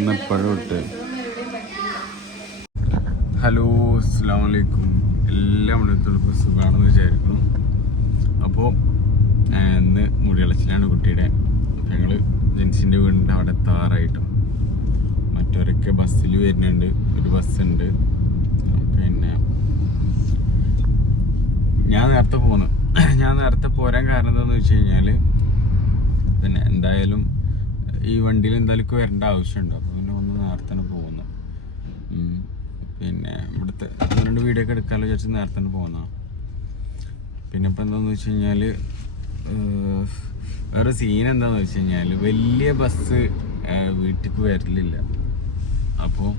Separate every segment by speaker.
Speaker 1: ഇട്ട്. ഹലോ അസ്സാം വലൈക്കും എല്ലാം ഇവിടുത്തെ സുഖമാണെന്ന് വിചാരിക്കുന്നു. അപ്പോൾ ഇന്ന് മുടിയളച്ചിലാണ് കുട്ടിയുടെ. ഞങ്ങൾ ജെൻസിന്റെ വീടിന്റെ അവിടെ എത്താറായിട്ടും. മറ്റവരൊക്കെ ബസ്സിൽ വരുന്നുണ്ട്. ഒരു ബസ്സുണ്ട്. പിന്നെ ഞാൻ നേരത്തെ പോന്നു. ഞാൻ നേരത്തെ പോരാൻ കാരണം എന്താണെന്ന് വെച്ച് കഴിഞ്ഞാൽ പിന്നെ എന്തായാലും ഈ വണ്ടിയിൽ എന്തായാലും വരേണ്ട ആവശ്യമുണ്ട് അപ്പോൾ പിന്നെ ഒന്ന് നേരത്തെ തന്നെ പോകുന്നു ഉം. പിന്നെ ഇവിടുത്തെ രണ്ട് വീഡിയോ ഒക്കെ എടുക്കാമല്ലോ വിചാരിച്ച് നേരത്തെ തന്നെ പോകുന്ന പിന്നെ ഇപ്പം എന്താന്ന് വെച്ച് കഴിഞ്ഞാൽ വേറെ സീൻ എന്താണെന്ന് വെച്ച് കഴിഞ്ഞാൽ വലിയ ബസ് വീട്ടിലേക്ക് വരലില്ല. അപ്പോൾ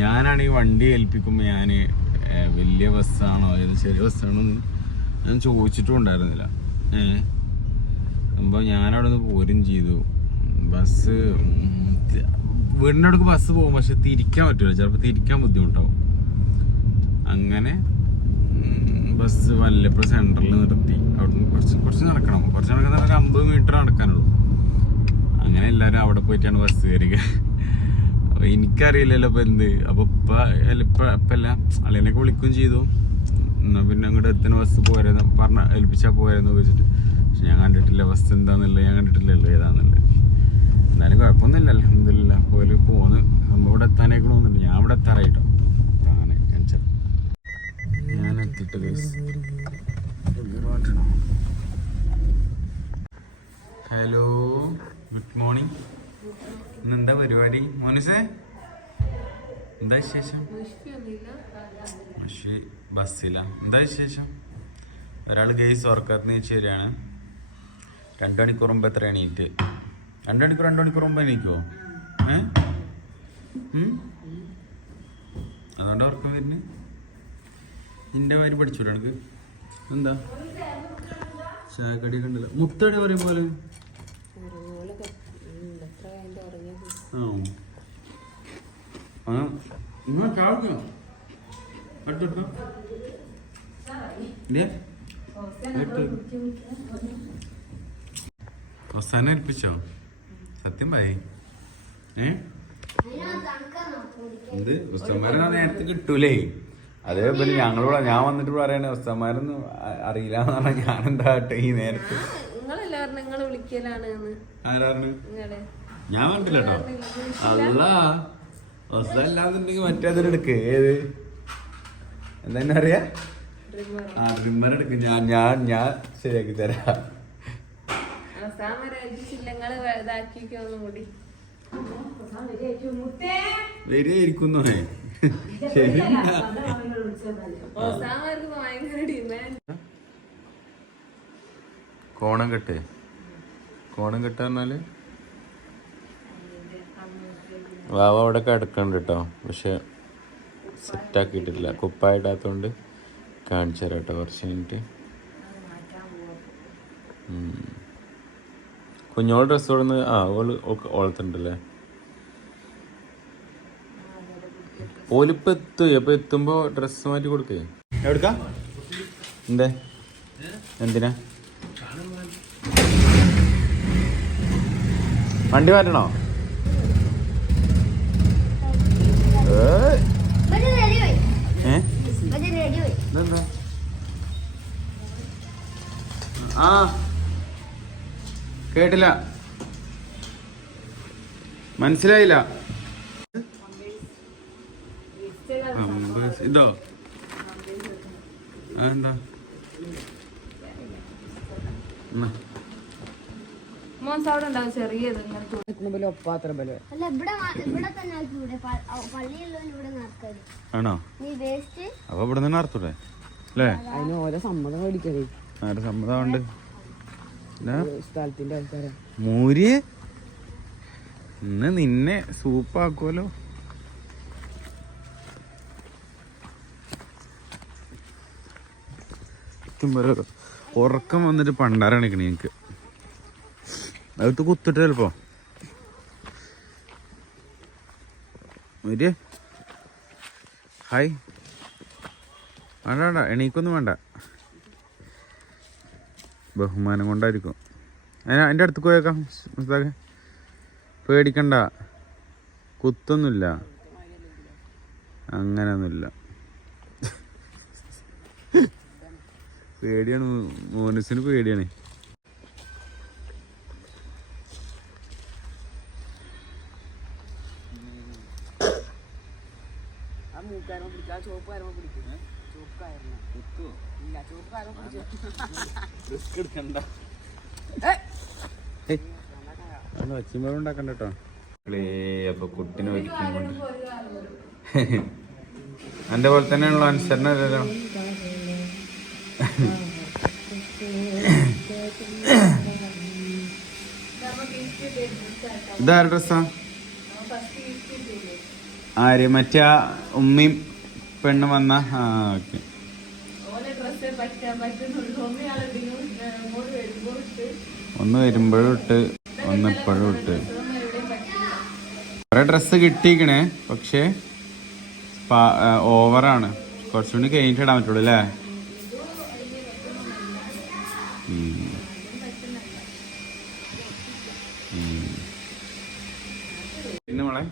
Speaker 1: ഞാനാണ് ഈ വണ്ടി ഏൽപ്പിക്കുമ്പോൾ ഞാൻ വലിയ ബസ്സാണോ ഏത് ചെറിയ ബസ്സാണോ ഞാൻ ചോദിച്ചിട്ടും ഉണ്ടായിരുന്നില്ല. ഏഹ് അപ്പോൾ ഞാനവിടെ നിന്ന് പോരും ചെയ്തു. ബസ് അടുക്ക് ബസ് പോകും പക്ഷെ തിരിക്കാൻ പറ്റില്ല ചിലപ്പോൾ തിരിക്കാൻ ബുദ്ധിമുട്ടാവും. അങ്ങനെ ബസ് വല്ലപ്പോൾ സെന്ററിൽ നിർത്തി. അവിടുന്ന് കുറച്ച് കുറച്ച് നടക്കണം. കുറച്ച് നടക്കുന്ന ഒരു അമ്പത് മീറ്റർ നടക്കാനുള്ളൂ. അങ്ങനെ എല്ലാവരും അവിടെ പോയിട്ടാണ് ബസ് കയറുക അപ്പോൾ എനിക്കറിയില്ലല്ലോ അപ്പോൾ എന്ത്. അപ്പോൾ ഇപ്പം ഇപ്പം അപ്പല്ല അല്ല. അളിയനൊക്കെ വിളിക്കുകയും ചെയ്തു. എന്നാൽ പിന്നെ അങ്ങോട്ട് എത്തുന്ന ബസ് പോരെന്ന് പറഞ്ഞ ഏൽപ്പിച്ചാൽ പോയെന്ന് വെച്ചിട്ട് പക്ഷെ ഞാൻ കണ്ടിട്ടില്ല ബസ് എന്താണെന്നുള്ളത് ഞാൻ കണ്ടിട്ടില്ലല്ലോ ഏതാണെന്നുള്ളത് എന്നാലും കുഴപ്പമൊന്നുമില്ല. അലഹമില്ല പോലെ പോന്ന്. സംഭവം ഇവിടെ എത്താനേക്കണമെന്നുണ്ട് ഞാൻ ഇവിടെ എത്താറായിട്ടോ. guys. ഹലോ ഗുഡ് മോർണിംഗ് ഇന്ന് എന്താ പരിപാടി? മോനിസേ? എന്താ വിശേഷം? പക്ഷേ ബസ്സില്ല എന്താ വിശേഷം? ഒരാൾ ഗെയ്സ് ഉറക്കത്ത് നീച്ച് വരികയാണ്. രണ്ട് മണിക്കൂർ മുമ്പ് എത്ര എണീറ്റ്? രണ്ട് മണിക്കൂർ രണ്ട് മണിക്കൂർ മുമ്പ് എണീക്കുമോ ഏ? അതുകൊണ്ട് ഉറക്കം വരുന്നു. നിന്റെ കാര്യം പഠിച്ചൂടെ എനിക്ക് എന്താ? ചായക്കടിയൊക്കെ ഉണ്ടല്ലോ. മുത്തടി പറയും പോലെ. ആ. ആ എന്നാ ചാടിക്കോ അടുത്തെടുക്കാം ഇല്ലേ അവസാനം ഏൽപ്പിച്ചോ? സത്യം പായി ഏ? എന്ത്? ഉസ്തന്മാരെ നേരത്തെ കിട്ടൂലേ? അതേപോലെ ഞങ്ങളോട് ഞാൻ വന്നിട്ട് പറയണ ഉസ്തന്മാരൊന്നും അ- അറിയില്ല എന്ന് പറഞ്ഞാൽ ഞാൻ എന്താ കാട്ടെ ഈ നേരത്തെ ആരാണ്? ഞാൻ കണ്ടില്ല കേട്ടോ അല്ല ഉസ്തല്ലാന്നുണ്ടെങ്കിൽ മറ്റേതൊരു എടുക്ക്. ഏത്? എന്താ അറിയാ ആ റിമ്മർ എടുക്ക്. ഞാൻ ഞാൻ ഞാൻ ശരിയാക്കി തരാം.
Speaker 2: അവസാനം വരെ ഏൽപ്പിച്ചില്ല നിങ്ങൾ ഇതാക്കിക്കോ ഒന്നും കൂടി
Speaker 1: കോണം കെട്ടേ. കോണം കെട്ട പറഞ്ഞാൽ? വാവ അവിടെ കിടക്കണ്ട് കേട്ടോ പക്ഷെ സെറ്റാക്കിയിട്ടില്ല കുപ്പായിടാത്തോണ്ട് കാണിച്ചു തരാം കേട്ടോ കുറച്ച് മിനിറ്റ് കുഞ്ഞോളെ ഡ്രസ്സ് കൊടുന്ന് ആ ഓൾ ഓളത്തുണ്ടല്ലേ ഓലിപ്പോ എത്തു അപ്പൊ എത്തുമ്പോ ഡ്രസ്സ് മാറ്റി കൊടുക്കേ. എവിടുക്കാ? എന്തേ? എന്തിനാ? വണ്ടി മാറ്റണോ. ഏ? ആ. കേട്ടില്ല. മനസ്സിലായില്ല. ഇതോ? എന്താ ആണോ? അപ്പൊ ഇവിടെ നിന്ന് നടത്തൂടെ? അല്ലേ?
Speaker 3: അതിന് ഓരോ സമ്മതം മേടിക്കരുത്
Speaker 1: സമ്മതം സമ്മതമുണ്ട്
Speaker 3: സ്ഥലത്തിന്റെ ആൾക്കാരെ.
Speaker 1: മൂര്? ഇന്ന് നിന്നെ സൂപ്പാക്കുമല്ലോ ഉറക്കം വന്നിട്ട് പണ്ടാരണിക്കണേ എനിക്ക് അകത്ത് കുത്തിട്ട് ചിലപ്പോ. ഹായ്. വേണ്ട വേണ്ട എണീക്കൊന്നും വേണ്ട. ബഹുമാനം കൊണ്ടായിരിക്കും. അതിന് അതിന്റെ അടുത്ത് പോയേക്കാം മുസ്താഖെ പേടിക്കണ്ട. കുത്തൊന്നുമില്ല. അങ്ങനൊന്നുമില്ല. പേടിയാണ് മോനസിന് പേടിയാണ്.
Speaker 3: ചോപ്പ് കാരമ പിടിക്കും ചോപ്പ് കാരണ ഇല്ല ചോപ്പ് കാരമ പിടിച്ചു
Speaker 1: എടുക്കണ്ട. ഒച്ചിമ്പഴം ഉണ്ടാക്കണ്ട കേട്ടോ. അപ്പൊ കുട്ടിനെ ഒരുക്കുന്നുണ്ട് എന്റെ പോലെ തന്നെയാണല്ലോ അനുസരണല്ലോ ഇതാര ഡ്രസ്സാ? ആര്? മറ്റേ ആ ഉമ്മയും പെണ്ണും വന്ന? ആ ഓക്കെ. ഒന്ന് വരുമ്പോഴും ഇട്ട് ഒന്ന് ഇപ്പോഴും ഇട്ട്. കുറേ ഡ്രസ്സ് കിട്ടിയിക്കണേ പക്ഷേ ഓവറാണ്. കുറച്ചുകൂടി കഴിഞ്ഞിട്ട് ഇടാൻ പറ്റുള്ളൂ അല്ലേ. പിന്നെ.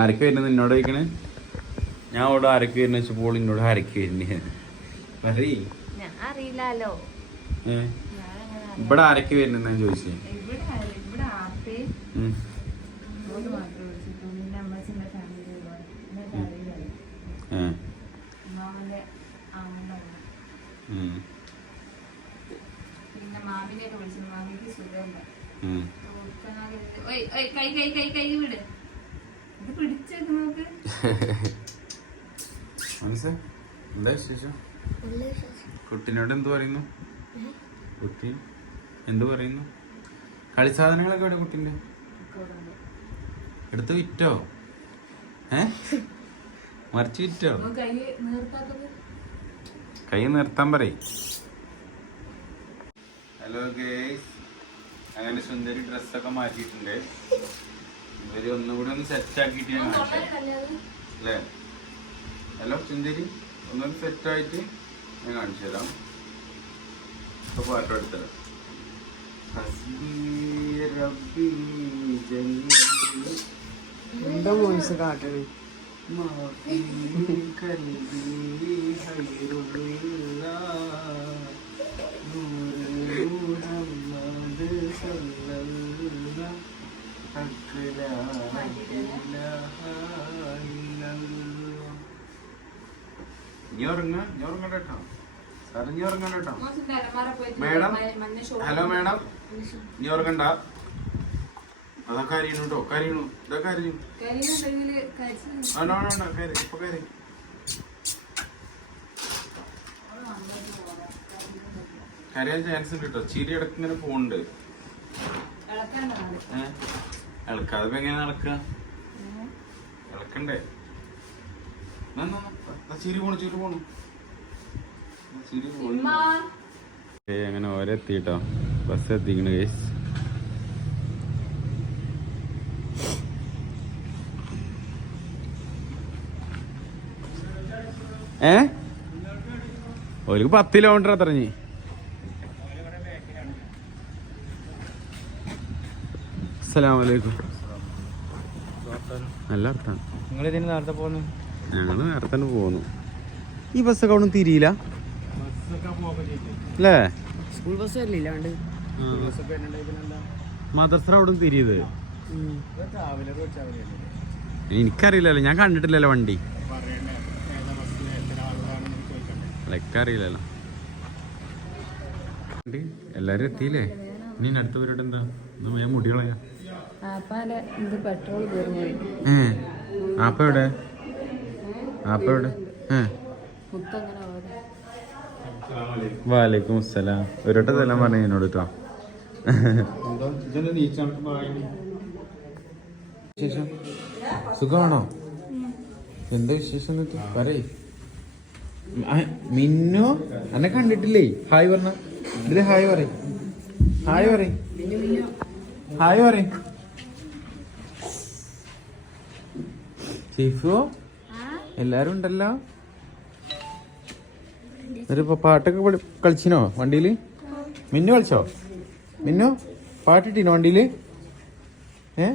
Speaker 1: ആരൊക്കെ വരുന്നത്? നിന്നോട് ചോദിക്കണേ? ഞാൻ അവിടെ ആരൊക്കെ വരുന്ന വെച്ചപ്പോൾ എന്നോട് ആരൊക്കെ വരുന്നേ?
Speaker 2: മതി അറിയില്ലല്ലോ
Speaker 1: ഇവിടെ ആരൊക്കെ വരുന്ന ചോദിച്ചേ?
Speaker 2: പിന്നെ അമ്മച്ചിന്റെ ഫാമിലി എന്നിട്ട് അറിയില്ലല്ലോ
Speaker 1: ഏ.
Speaker 2: മാമന്റെ ആമണ്ടാവും
Speaker 1: ഉം.
Speaker 2: പിന്നെ മാമിനെയൊക്കെ വിളിച്ചു. മാമിക്ക് സുഖമില്ല.
Speaker 1: ഉം.
Speaker 2: ഓയ്, ഓയ്, കൈ കൈ കൈ കൈ വിട്. ഇത് പിടിച്ചേക്ക് നോക്ക്
Speaker 1: മനസ്സേ? എന്താ വിശേഷം? കുട്ടിനോട് എന്ത് പറയുന്നു? കുട്ടി എന്ത് പറയുന്നു? കളി സാധനങ്ങളൊക്കെ എവിടെ കുട്ടിന്റെ എടുത്ത് വിറ്റോ? ഏ മറിച്ച് വിറ്റോ?
Speaker 2: കൈ
Speaker 1: നിർത്താൻ പറയും. ഹലോ ഗേസ് അങ്ങനെ സുന്ദരി ഡ്രസ്സൊക്കെ മാറ്റിയിട്ടുണ്ട്. ഇവർ ഒന്നുകൂടി ഒന്ന് സെറ്റ് ആക്കിയിട്ട് ഞാൻ അല്ലേ? ഹലോ സുന്ദരി. ഒന്നുകൂടി സെറ്റായിട്ട് ഞാൻ കാണിച്ചു തരാം. ഇപ്പൊ പാട്ട് എടുത്തരാം
Speaker 3: എന്താ വോയിസ് കാട്ടണേ
Speaker 1: ما നീ ഉറങ്ങ നീ ഉറങ്ങണ്ട കേട്ടോ സാറ് നീ ഉറങ്ങണ്ട കേട്ടോ
Speaker 2: മോസിന്റെ
Speaker 1: മേഡം ഹലോ മേഡം. നീ ഉറങ്ങണ്ട. അതൊക്കെ അറിയണു കേട്ടോ കരയണു ഇതൊക്കെ അറിയണു ആണോ ആണോ കയറി ഇപ്പൊ കയറി കരയാൻ ചാൻസ് ഉണ്ട് കേട്ടോ ചിരി ഇടയ്ക്ക് ഇങ്ങനെ ഏഹ് ഇളക്കാതെ എങ്ങനെയാണ് എങ്ങനെ നടക്കുക ഇളക്കണ്ടേ? എന്നാ, അങ്ങനെ ഓരോ എത്തിട്ടോ ബസ് എത്തിക്കണ കേസ് ഏ? ഒരു പത്ത് കിലോമീറ്റർ അത്ര നീ അസ്സലാമലൈക്കും നല്ല അർത്ഥം
Speaker 4: നിങ്ങൾ ഇതിന് നേരത്തെ പോകുന്നു
Speaker 1: ഞങ്ങൾ നേരത്തെ തന്നെ പോന്നു. ഈ ബസ്സൊക്കെ അവിടെ തിരിയില്ല അല്ലേ
Speaker 3: സ്കൂൾ ബസ് വരില്ല ഇല്ലാണ്ട്
Speaker 1: മദർസ അവിടെ തിരിയത്. എനിക്കറിയില്ലല്ലോ ഞാൻ കണ്ടിട്ടില്ലല്ലോ വണ്ടി. അതൊക്കെ അറിയില്ലല്ലോ എല്ലാരും എത്തിയില്ലേ? ഇനി ഇനി അടുത്ത പരിപാടി എന്താ? മുടികളെ ഞാൻ
Speaker 2: പെട്രോൾ തീർന്നു പോയി.
Speaker 1: ഏ ആപ്പ എവിടെ?
Speaker 2: പോയത്
Speaker 1: വാലേക്കും അസ്സലാം. ഒരു വട്ടം തരാൻ പറഞ്ഞു എന്നോട് കേട്ടോ വിശേഷം? സുഖമാണോ? എന്താ വിശേഷം എന്നിട്ട്? പറയ്. മിന്നു? എന്നെ കണ്ടിട്ടില്ലേ? ഹായ് പറഞ്ഞ. ഇതിൽ ഹായ് പറയും. ഹായ് പറയും. ഹായ് പറയും. ചീഫു എല്ലാരും ഉണ്ടല്ലോ? പാട്ടൊക്കെ കളിച്ചിനോ വണ്ടിയിൽ? മിന്നു കളിച്ചോ? മിന്നു പാട്ടിട്ടിനോ വണ്ടിയിൽ? ഏ?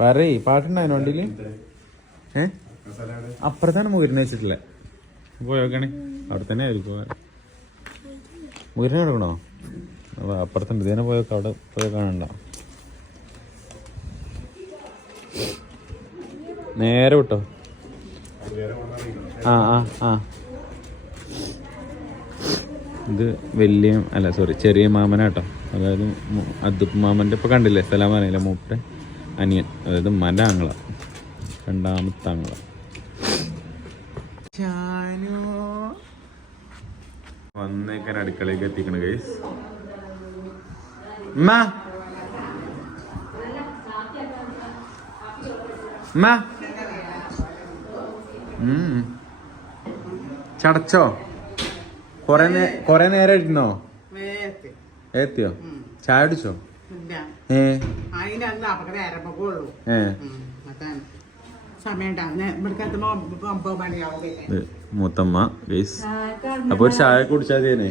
Speaker 1: പറയ് പാട്ടുണ്ടായിരുന്നു വണ്ടിയിൽ? ഏ? അപ്പുറത്താണ് മുരുന്ന് വെച്ചിട്ടില്ല പോയോക്കണേ അവിടെ തന്നെ ആയിരിക്കും മുരുന്ന് എടുക്കണോ? അപ്പൊ അപ്പുറത്തുണ്ട്. ഇതേനെ പോയൊക്കെ അവിടെ പോയി കാണണ്ട. നേരെ വിട്ടോ. ആ ആ ആ. ഇത് വലിയ അല്ല സോറി ചെറിയ മാമനാട്ടോ അതായത് അദ്ദുപ്പ് മാമന്റെ ഇപ്പം കണ്ടില്ലേ? സ്ഥലം പറയില്ല മൂപ്പരെ? അനിയൻ അതായത് ഉമ്മാന്റെ ആങ്ങള. രണ്ടാമത്തെ ആങ്ങള. വന്നേക്കാൻ അടുക്കളയിലേക്ക് എത്തിക്കണ ഗൈസ് ഉമ്മ. ഉമ്മ. ചടച്ചോ? കൊറേ നേ- കൊറേ നേരം ഇരുന്നോ? എത്തിയോ ചായ അടിച്ചോ
Speaker 3: ഇല്ല.
Speaker 1: ഏ? മൂത്തമ്മ ഗൈസ് അപ്പൊ ഒരു ചായ കുടിച്ചാൽ മതിയേനെ?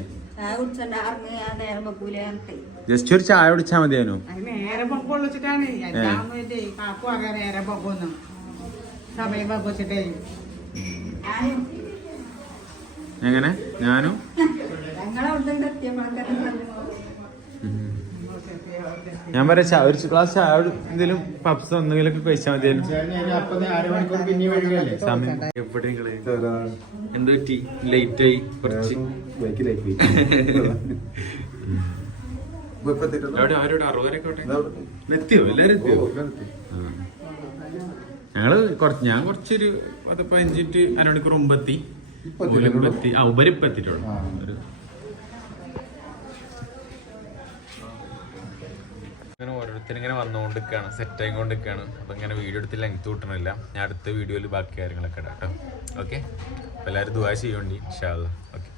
Speaker 1: ജസ്റ്റ് ഒരു ചായ കുടിച്ചാ മതിയേനു?
Speaker 3: സമയം
Speaker 1: എങ്ങനെ? ഞാനും? ഞാൻ പറയാ ചായ ഒരു ക്ലാസ് എന്തെങ്കിലും പപ്സ് എന്തെങ്കിലും ഒക്കെ കഴിച്ചാൽ മതിയായിരുന്നു എന്ത് പറ്റി? ലേറ്റ് ആയി കുറച്ച്. എവിടെ? ആരോട്? അറുപതരൊക്കെ എത്തിയോ? എല്ലാരും എത്തിയോ? ആ. ഞങ്ങൾ കുറച്ച് ഞാൻ കുറച്ചൊരു പത്ത് പതിനഞ്ചിട്ട് അരമണിക്കൂർ മുമ്പ് എത്തി ആ ഉപരിപ്പ് എത്തിയിട്ടുള്ളൂ ഒരു ഇങ്ങനെ ഓരോരുത്തരും ഇങ്ങനെ വന്നുകൊണ്ടിരിക്കുകയാണ് സെറ്റ് ആയിക്കൊണ്ടിരിക്കുകയാണ് അപ്പൊ ഇങ്ങനെ വീഡിയോ എടുത്ത് ലെങ്ത് കൂട്ടണില്ല. ഞാൻ അടുത്ത വീഡിയോയിൽ ബാക്കി കാര്യങ്ങളൊക്കെ ഇടാം കേട്ടോ ഓക്കെ അപ്പൊ എല്ലാവരും ദുവാ ചെയ്യുന്നുണ്ട് ഷാദ് ഓക്കെ